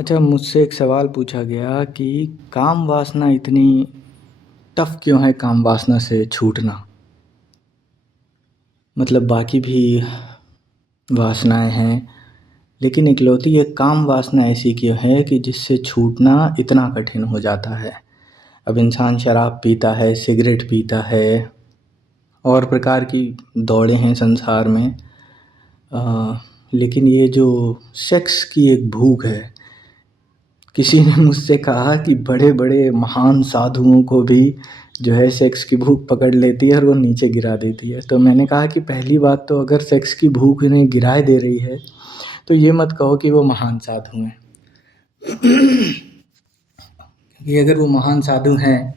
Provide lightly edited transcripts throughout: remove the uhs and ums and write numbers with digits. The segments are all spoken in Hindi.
अच्छा, मुझसे एक सवाल पूछा गया कि काम वासना इतनी टफ क्यों है, काम वासना से छूटना। मतलब बाकी भी वासनाएं हैं, लेकिन इकलौती एक काम वासना ऐसी क्यों है कि जिससे छूटना इतना कठिन हो जाता है। अब इंसान शराब पीता है, सिगरेट पीता है, और प्रकार की दौड़े हैं संसार में। लेकिन ये जो सेक्स की एक भूख है, किसी ने मुझसे कहा कि बड़े बड़े महान साधुओं को भी जो है सेक्स की भूख पकड़ लेती है और वो नीचे गिरा देती है। तो मैंने कहा कि पहली बात तो अगर सेक्स की भूख उन्हें गिराए दे रही है तो ये मत कहो कि वो महान साधु हैं। कि अगर वो महान साधु हैं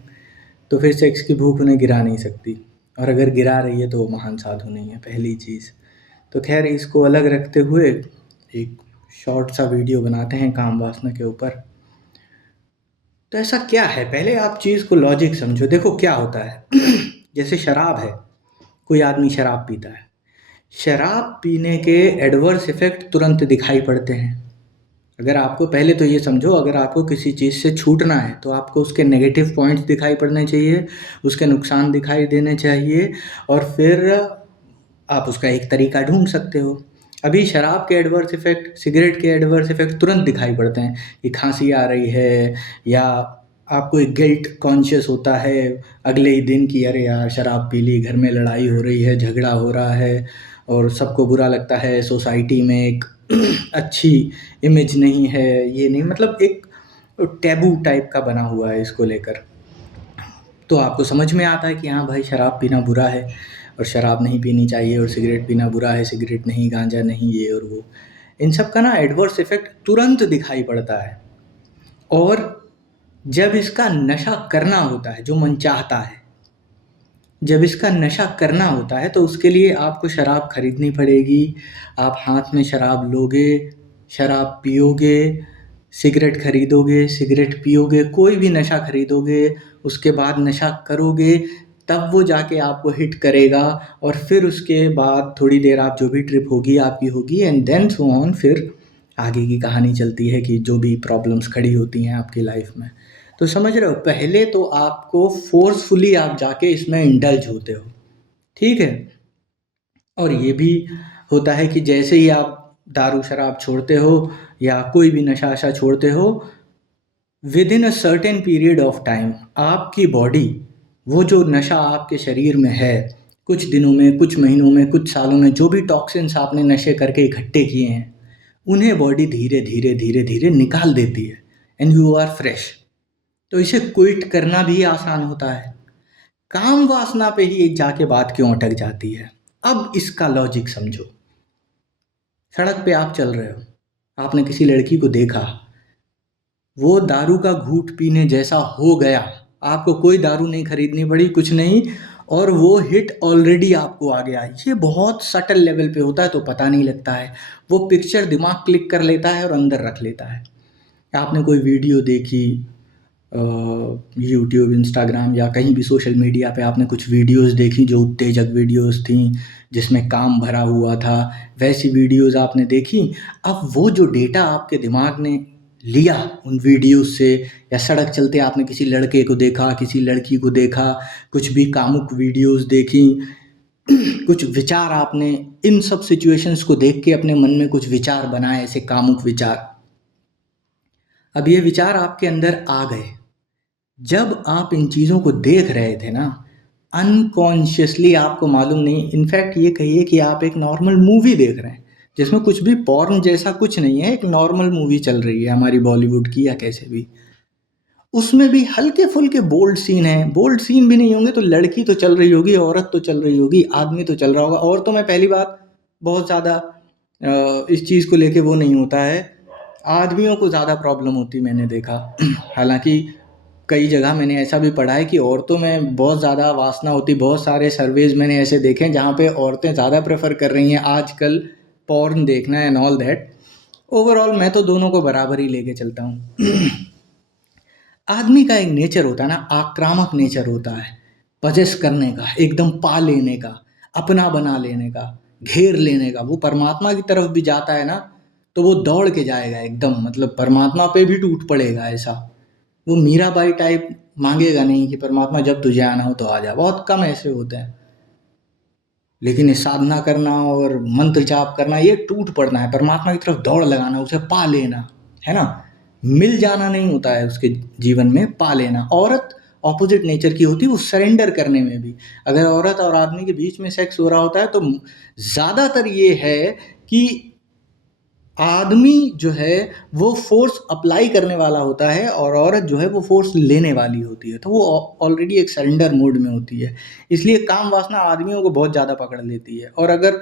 तो फिर सेक्स की भूख उन्हें गिरा नहीं सकती, और अगर गिरा रही है तो वो महान साधु नहीं है, पहली चीज़। तो खैर, इसको अलग रखते हुए एक शॉर्ट सा वीडियो बनाते हैं काम वासना के ऊपर। तो ऐसा क्या है, पहले आप चीज़ को लॉजिक समझो। देखो क्या होता है। जैसे शराब है, कोई आदमी शराब पीता है, शराब पीने के एडवर्स इफ़ेक्ट तुरंत दिखाई पड़ते हैं। अगर आपको, पहले तो ये समझो, अगर आपको किसी चीज़ से छूटना है तो आपको उसके नेगेटिव पॉइंट्स दिखाई पड़ने चाहिए, उसके नुकसान दिखाई देने चाहिए, और फिर आप उसका एक तरीका ढूंढ सकते हो। अभी शराब के एडवर्स इफ़ेक्ट, सिगरेट के एडवर्स इफ़ेक्ट तुरंत दिखाई पड़ते हैं कि खांसी आ रही है, या आपको एक गिल्ट कॉन्शियस होता है अगले ही दिन की, अरे यार शराब पी ली, घर में लड़ाई हो रही है, झगड़ा हो रहा है, और सबको बुरा लगता है, सोसाइटी में एक अच्छी इमेज नहीं है, ये नहीं, मतलब एक टैबू टाइप का बना हुआ है इसको लेकर। तो आपको समझ में आता है कि हाँ भाई, शराब पीना बुरा है और शराब नहीं पीनी चाहिए, और सिगरेट पीना बुरा है, सिगरेट नहीं, गांजा नहीं, ये और वो। इन सब का ना एडवर्स इफेक्ट तुरंत दिखाई पड़ता है। और जब इसका नशा करना होता है, जो मन चाहता है, जब इसका नशा करना होता है तो उसके लिए आपको शराब खरीदनी पड़ेगी। आप हाथ में शराब लोगे, शराब पियोगे, सिगरेट खरीदोगे, सिगरेट पियोगे, कोई भी नशा खरीदोगे, उसके बाद नशा करोगे, तब वो जाके आपको हिट करेगा। और फिर उसके बाद थोड़ी देर आप, जो भी ट्रिप होगी आपकी होगी, एंड देन सो ऑन, फिर आगे की कहानी चलती है कि जो भी प्रॉब्लम्स खड़ी होती हैं आपकी लाइफ में। तो समझ रहे हो, पहले तो आपको फोर्सफुली आप जाके इसमें इंडल्ज होते हो, ठीक है। और ये भी होता है कि जैसे ही आप दारू शराब छोड़ते हो या कोई भी नशा वशा छोड़ते हो, with in a certain period of time आपकी बॉडी, वो जो नशा आपके शरीर में है, कुछ दिनों में, कुछ महीनों में, कुछ सालों में, जो भी टॉक्सिन्स आपने नशे करके इकट्ठे किए हैं, उन्हें बॉडी धीरे धीरे धीरे धीरे निकाल देती है, एंड यू आर फ्रेश। तो इसे क्विट करना भी आसान होता है। काम वासना पे ही एक जाके बात क्यों अटक जाती है। अब इसका लॉजिक समझो। सड़क पे आप चल रहे हो, आपने किसी लड़की को देखा, वो दारू का घूंट पीने जैसा हो गया, आपको कोई दारू नहीं खरीदनी पड़ी, कुछ नहीं, और वो हिट ऑलरेडी आपको आ गया। ये बहुत सटल लेवल पे होता है, तो पता नहीं लगता है। वो पिक्चर दिमाग क्लिक कर लेता है और अंदर रख लेता है। आपने कोई वीडियो देखी, यूट्यूब, इंस्टाग्राम या कहीं भी सोशल मीडिया पे आपने कुछ वीडियोस देखी जो उत्तेजक वीडियोस थी, जिसमें काम भरा हुआ था, वैसी वीडियोस आपने देखी। अब वो जो डेटा आपके दिमाग ने लिया उन वीडियोस से, या सड़क चलते आपने किसी लड़के को देखा, किसी लड़की को देखा, कुछ भी कामुक वीडियोस देखी, कुछ विचार आपने इन सब सिचुएशंस को देख के अपने मन में कुछ विचार बनाए, ऐसे कामुक विचार। अब ये विचार आपके अंदर आ गए। जब आप इन चीज़ों को देख रहे थे ना, अनकॉन्शियसली, आपको मालूम नहीं, इनफैक्ट ये कहिए कि आप एक नॉर्मल मूवी देख रहे हैं जिसमें कुछ भी पॉर्न जैसा कुछ नहीं है, एक नॉर्मल मूवी चल रही है हमारी बॉलीवुड की या कैसे भी। उसमें भी हल्के फुल्के बोल्ड सीन हैं, बोल्ड सीन भी नहीं होंगे तो लड़की तो चल रही होगी, औरत तो चल रही होगी, आदमी तो चल रहा होगा। और तो मैं, पहली बात, बहुत ज़्यादा इस चीज़ को लेके वो नहीं होता है, आदमियों को ज़्यादा प्रॉब्लम होती मैंने देखा। हालांकि कई जगह मैंने ऐसा भी पढ़ा है कि औरतों में बहुत ज़्यादा वासना होती। बहुत सारे सर्वेज मैंने ऐसे देखे हैं जहाँ पे औरतें ज़्यादा प्रेफर कर रही हैं आजकल पॉर्न देखना एंड ऑल दैट। ओवरऑल मैं तो दोनों को बराबर ही लेके चलता हूँ। आदमी का एक नेचर होता है ना, आक्रामक नेचर होता है, पजेस करने का, एकदम पा लेने का, अपना बना लेने का, घेर लेने का। वो परमात्मा की तरफ भी जाता है ना, तो वो दौड़ के जाएगा एकदम, मतलब परमात्मा पे भी टूट पड़ेगा ऐसा। वो मीराबाई टाइप मांगेगा नहीं कि परमात्मा जब तुझे आना हो तो आ जा, बहुत कम ऐसे होते हैं। लेकिन ये साधना करना और मंत्र जाप करना, ये टूट पड़ना है, परमात्मा की तरफ दौड़ लगाना, उसे पा लेना, है ना। मिल जाना नहीं होता है उसके जीवन में, पा लेना। औरत ऑपोजिट नेचर की होती है, वो सरेंडर करने में भी। अगर औरत और आदमी के बीच में सेक्स हो रहा होता है तो ज़्यादातर ये है कि आदमी जो है वो फोर्स अप्लाई करने वाला होता है और औरत जो है वो फोर्स लेने वाली होती है, तो वो ऑलरेडी एक सरेंडर मोड में होती है। इसलिए काम वासना आदमियों को बहुत ज़्यादा पकड़ लेती है, और अगर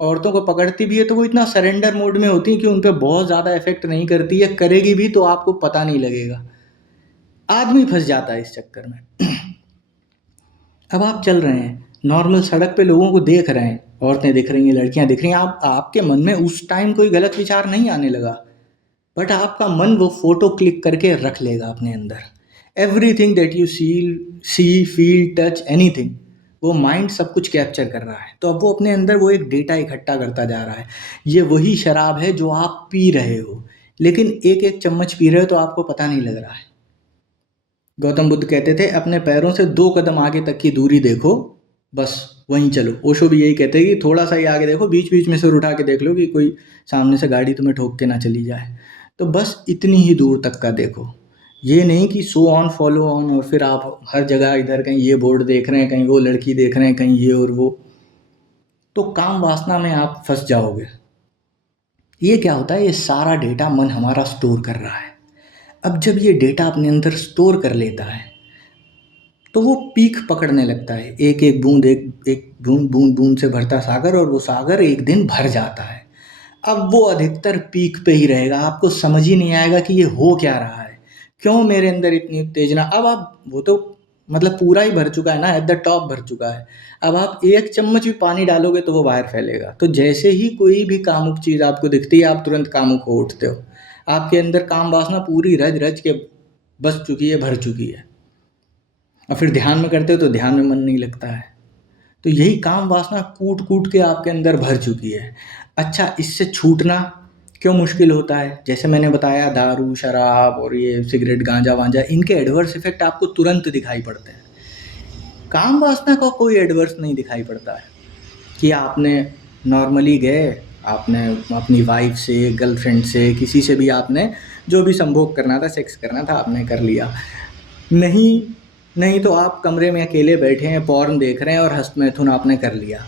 औरतों को पकड़ती भी है तो वो इतना सरेंडर मोड में होती है कि उन पे बहुत ज़्यादा इफेक्ट नहीं करती है, करेगी भी तो आपको पता नहीं लगेगा। आदमी फंस जाता है इस चक्कर में। अब आप चल रहे हैं नॉर्मल सड़क पे, लोगों को देख रहे हैं, औरतें दिख रही हैं, लड़कियां दिख रही हैं, आपके मन में उस टाइम कोई गलत विचार नहीं आने लगा, बट आपका मन वो फोटो क्लिक करके रख लेगा अपने अंदर। Everything that you see feel touch anything, वो माइंड सब कुछ कैप्चर कर रहा है। तो अब वो अपने अंदर वो एक डेटा इकट्ठा करता जा रहा है। ये वही शराब है जो आप पी रहे हो, लेकिन एक एक चम्मच पी रहे हो तो आपको पता नहीं लग रहा है। गौतम बुद्ध कहते थे अपने पैरों से 2 कदम आगे तक की दूरी देखो, बस वहीं चलो। ओशो भी यही कहते हैं कि थोड़ा सा ही आगे देखो, बीच बीच में सिर उठा के देख लो कि कोई सामने से गाड़ी तुम्हें ठोक के ना चली जाए। तो बस इतनी ही दूर तक का देखो, ये नहीं कि सो ऑन फॉलो ऑन, और फिर आप हर जगह इधर कहीं ये बोर्ड देख रहे हैं, कहीं वो लड़की देख रहे हैं, कहीं ये और वो, तो काम वासना में आप फंस जाओगे। ये क्या होता है, ये सारा डेटा मन हमारा स्टोर कर रहा है। अब जब ये डेटा अपने अंदर स्टोर कर लेता है तो वो पीक पकड़ने लगता है, एक एक बूंद, एक एक बूंद बूंद बूंद से भरता सागर, और वो सागर एक दिन भर जाता है। अब वो अधिकतर पीक पे ही रहेगा, आपको समझ ही नहीं आएगा कि ये हो क्या रहा है, क्यों मेरे अंदर इतनी उत्तेजना। अब आप वो तो मतलब पूरा ही भर चुका है ना, एट द टॉप भर चुका है। अब आप एक चम्मच भी पानी डालोगे तो वो बाहर फैलेगा। तो जैसे ही कोई भी कामुक चीज़ आपको दिखती है आप तुरंत कामुक हो उठते हो। आपके अंदर काम वासना पूरी रज रज के बस चुकी है, भर चुकी है, और फिर ध्यान में करते हो तो ध्यान में मन नहीं लगता है। तो यही काम वासना कूट कूट के आपके अंदर भर चुकी है। अच्छा, इससे छूटना क्यों मुश्किल होता है? जैसे मैंने बताया, दारू शराब और ये सिगरेट गांजा वांजा, इनके एडवर्स इफेक्ट आपको तुरंत दिखाई पड़ते हैं। काम वासना का कोई एडवर्स नहीं दिखाई पड़ता है कि आपने नॉर्मली गए, आपने अपनी वाइफ से, गर्लफ्रेंड से, किसी से भी आपने जो भी संभोग करना था, सेक्स करना था, आपने कर लिया। नहीं, नहीं तो आप कमरे में अकेले बैठे हैं, पॉर्न देख रहे हैं और हस्तमैथुन आपने कर लिया।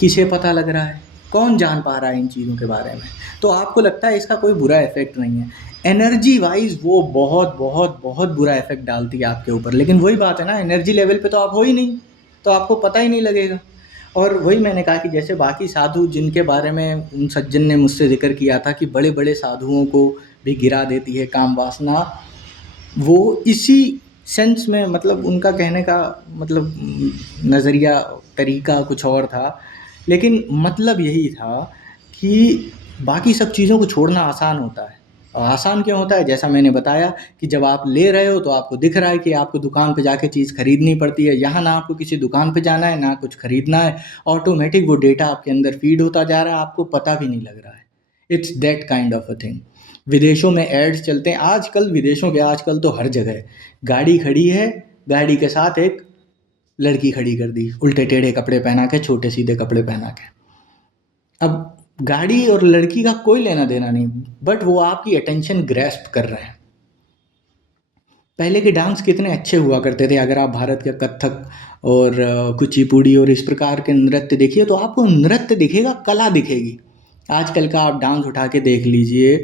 किसे पता लग रहा है? कौन जान पा रहा है इन चीज़ों के बारे में? तो आपको लगता है इसका कोई बुरा इफ़ेक्ट नहीं है। एनर्जी वाइज़ वो बहुत बहुत बहुत बुरा इफ़ेक्ट डालती है आपके ऊपर, लेकिन वही बात है ना, एनर्जी लेवल पे तो आप हो ही नहीं, तो आपको पता ही नहीं लगेगा। और वही मैंने कहा कि जैसे बाकी साधु जिनके बारे में उन सज्जन ने मुझसे ज़िक्र किया था कि बड़े-बड़े साधुओं को भी गिरा देती है काम वासना, वो इसी सेंस में, मतलब उनका कहने का मतलब नज़रिया, तरीका कुछ और था, लेकिन मतलब यही था कि बाकी सब चीज़ों को छोड़ना आसान होता है। और आसान क्यों होता है? जैसा मैंने बताया कि जब आप ले रहे हो तो आपको दिख रहा है कि आपको दुकान पे जाके चीज़ खरीदनी पड़ती है। यहाँ ना आपको किसी दुकान पे जाना है, ना कुछ खरीदना है, ऑटोमेटिक वो डेटा आपके अंदर फीड होता जा रहा है, आपको पता भी नहीं लग रहा है। It's that kind of a thing. विदेशों में एड्स चलते हैं आजकल, विदेशों के आजकल तो हर जगह गाड़ी खड़ी है, गाड़ी के साथ एक लड़की खड़ी कर दी, उल्टे टेढ़े कपड़े पहना के, छोटे सीधे कपड़े पहना के। अब गाड़ी और लड़की का कोई लेना देना नहीं, बट वो आपकी अटेंशन ग्रैस्प कर रहे हैं। पहले के डांस कितने अच्छे हुआ करते थे, अगर आप भारत के कथक और कुचिपुड़ी और इस प्रकार के नृत्य देखिए तो आपको नृत्य दिखेगा, कला दिखेगी। आजकल का आप डांस उठा के देख लीजिए,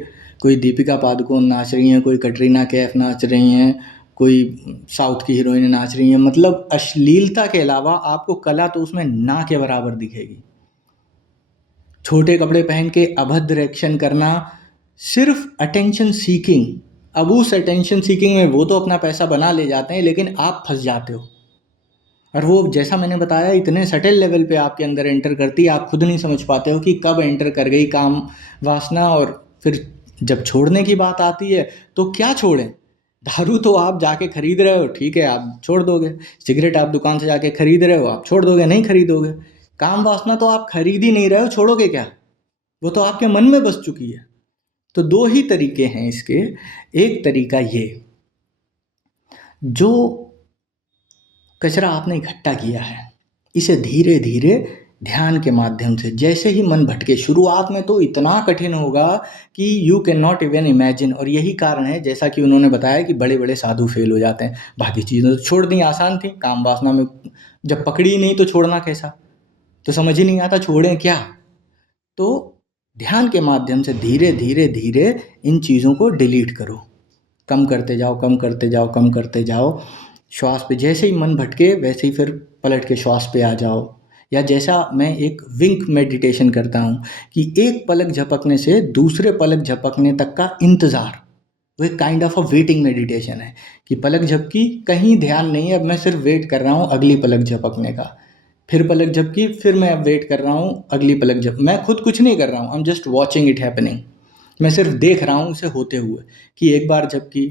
कोई दीपिका पादुकोण नाच रही हैं, कोई कटरीना कैफ नाच रही हैं, कोई साउथ की हीरोइन नाच रही हैं, मतलब अश्लीलता के अलावा आपको कला तो उसमें ना के बराबर दिखेगी। छोटे कपड़े पहन के अभद्र एक्शन करना, सिर्फ अटेंशन सीकिंग। अब उस अटेंशन सीकिंग में वो तो अपना पैसा बना ले जाते हैं, लेकिन आप फंस जाते हो। और वो जैसा मैंने बताया इतने सटल लेवल पे आपके अंदर एंटर करती है, आप खुद नहीं समझ पाते हो कि कब एंटर कर गई काम वासना। और फिर जब छोड़ने की बात आती है तो क्या छोड़ें? दारू तो आप जाके खरीद रहे हो, ठीक है, आप छोड़ दोगे। सिगरेट आप दुकान से जाके खरीद रहे हो, आप छोड़ दोगे, नहीं खरीदोगे। काम वासना तो आप खरीद ही नहीं रहे हो, छोड़ोगे क्या? वो तो आपके मन में बस चुकी है। तो 2 ही तरीके हैं इसके। एक तरीका ये, जो कचरा आपने इकट्ठा किया है, इसे धीरे धीरे ध्यान के माध्यम से, जैसे ही मन भटके, शुरुआत में तो इतना कठिन होगा कि you can not even imagine. और यही कारण है, जैसा कि उन्होंने बताया, कि बड़े बड़े साधु फेल हो जाते हैं। बाकी चीज़ें तो छोड़ दी, आसान थी, काम वासना में जब पकड़ी ही नहीं तो छोड़ना कैसा, तो समझ ही नहीं आता छोड़ें क्या। तो ध्यान के माध्यम से धीरे धीरे धीरे इन चीज़ों को डिलीट करो, कम करते जाओ, कम करते जाओ, कम करते जाओ। श्वास पे जैसे ही मन भटके वैसे ही फिर पलट के श्वास पे आ जाओ। या जैसा मैं एक विंक मेडिटेशन करता हूँ कि एक पलक झपकने से दूसरे पलक झपकने तक का इंतज़ार, वो एक kind of a waiting meditation है कि पलक झपकी, कहीं ध्यान नहीं है, अब मैं सिर्फ वेट कर रहा हूँ अगली पलक झपकने का। फिर पलक झपकी, फिर मैं अब वेट कर रहा हूँ अगली पलक झप, मैं खुद कुछ नहीं कर रहा हूँ, I am just watching it happening. मैं सिर्फ देख रहा हूँ उसे होते हुए कि एक बार झपकी,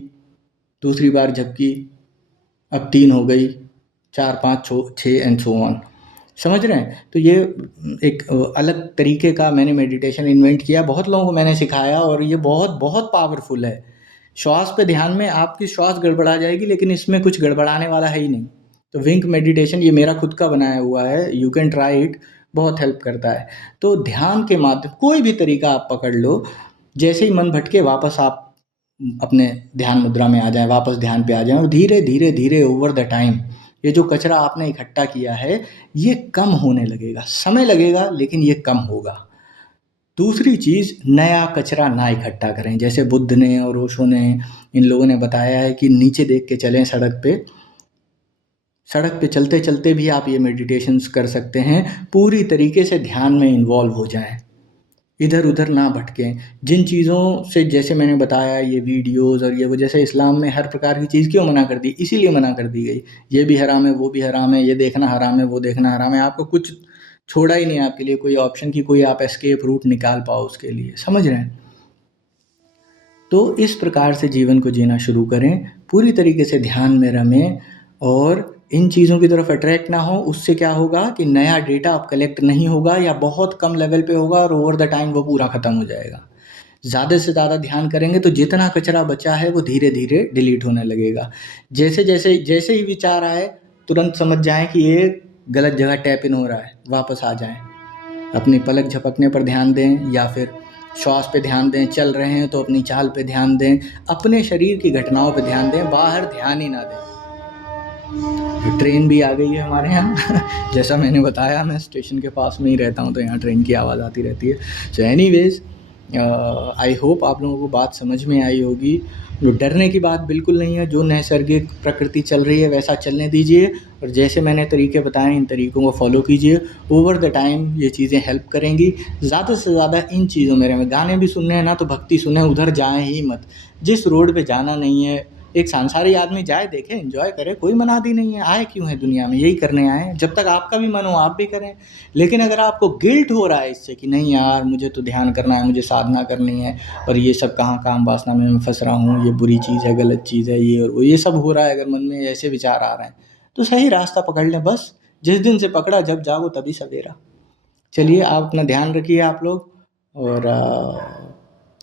दूसरी बार झपकी, अब 3 हो गई, 4, 5, 6 एंड सो ऑन। समझ रहे हैं? तो ये एक अलग तरीके का मैंने मेडिटेशन इन्वेंट किया, बहुत लोगों को मैंने सिखाया, और ये बहुत बहुत पावरफुल है। श्वास पे ध्यान में आपकी श्वास गड़बड़ा जाएगी, लेकिन इसमें कुछ गड़बड़ाने वाला है ही नहीं। तो विंक मेडिटेशन ये मेरा खुद का बनाया हुआ है, यू कैन ट्राई इट, बहुत हेल्प करता है। तो ध्यान के माध्यम, कोई भी तरीका आप पकड़ लो, जैसे ही मन भटके वापस आप अपने ध्यान मुद्रा में आ जाएं, वापस ध्यान पे आ जाएं, और धीरे धीरे धीरे ओवर द टाइम ये जो कचरा आपने इकट्ठा किया है ये कम होने लगेगा। समय लगेगा लेकिन ये कम होगा। दूसरी चीज़, नया कचरा ना इकट्ठा करें। जैसे बुद्ध ने और ओशो ने, इन लोगों ने बताया है कि नीचे देख के चलें सड़क पे। सड़क पे चलते चलते भी आप ये मेडिटेशंस कर सकते हैं, पूरी तरीके से ध्यान में इन्वॉल्व हो जाएं, इधर उधर ना भटकें। जिन चीज़ों से, जैसे मैंने बताया, ये वीडियोस और ये वो, जैसे इस्लाम में हर प्रकार की चीज़ क्यों मना कर दी, इसीलिए मना कर दी गई। ये भी हराम है, वो भी हराम है, ये देखना हराम है, वो देखना हराम है। आपको कुछ छोड़ा ही नहीं, आपके लिए कोई ऑप्शन की कोई आप एस्केप रूट निकाल पाओ उसके लिए। समझ रहे हैं? तो इस प्रकार से जीवन को जीना शुरू करें, पूरी तरीके से ध्यान में रमें, और इन चीज़ों की तरफ अट्रैक्ट ना हो। उससे क्या होगा कि नया डेटा अब कलेक्ट नहीं होगा, या बहुत कम लेवल पे होगा, और ओवर द टाइम वो पूरा ख़त्म हो जाएगा। ज़्यादा से ज़्यादा ध्यान करेंगे तो जितना कचरा बचा है वो धीरे धीरे डिलीट होने लगेगा। जैसे जैसे जैसे ही विचार आए, तुरंत समझ जाएं कि ये गलत जगह टैप इन हो रहा है, वापस आ जाएं, अपनी पलक झपकने पर ध्यान दें, या फिर श्वास पे ध्यान दें। चल रहे हैं तो अपनी चाल पे ध्यान दें, अपने शरीर की घटनाओं पे ध्यान दें, बाहर ध्यान ही ना दें। ट्रेन भी आ गई है हमारे यहाँ जैसा मैंने बताया, मैं स्टेशन के पास में ही रहता हूँ, तो यहाँ ट्रेन की आवाज़ आती रहती है। सो एनीवेज, आई होप आप लोगों को बात समझ में आई होगी। डरने की बात बिल्कुल नहीं है, जो नैसर्गिक प्रकृति चल रही है वैसा चलने दीजिए, और जैसे मैंने तरीके बताए इन तरीकों को फॉलो कीजिए। ओवर द टाइम ये चीज़ें हेल्प करेंगी। ज़्यादा से ज़्यादा इन चीज़ों में गाने भी सुनने हैं ना, तो भक्ति सुने, उधर जाएं ही मत। जिस रोड पे जाना नहीं है, एक सांसारिक आदमी जाए, देखे, एंजॉय करे, कोई मनादी नहीं है। आए क्यों है दुनिया में, यही करने आए हैं। जब तक आपका भी मन हो आप भी करें। लेकिन अगर आपको गिल्ट हो रहा है इससे कि नहीं यार मुझे तो ध्यान करना है, मुझे साधना करनी है, और ये सब कहाँ काम वासना में मैं फंस रहा हूँ, ये बुरी चीज़ है, गलत चीज़ है, ये और वो, ये सब हो रहा है, अगर मन में ऐसे विचार आ रहे हैं, तो सही रास्ता पकड़ लें बस। जिस दिन से पकड़ा, जब जागो तभी सवेरा। चलिए, आप अपना ध्यान रखिए आप लोग, और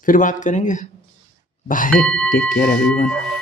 फिर बात करेंगे। Bye, take care everyone.